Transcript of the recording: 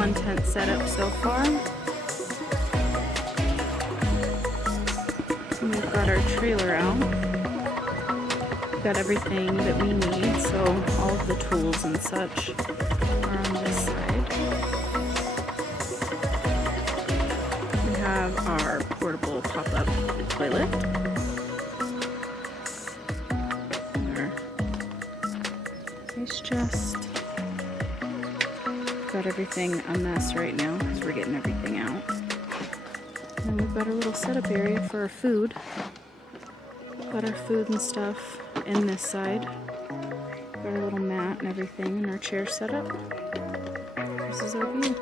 one tent setup so far. And we've got our trailer out. We've got everything that we need, so all of the tools and such are on this side. We have our portable pop-up toilet. Our ice chest. Got everything a mess right now because we're getting everything out. And we've got our little setup area for our food. Got our food and stuff in this side. Got our little mat and everything and our chair set up. This is our view.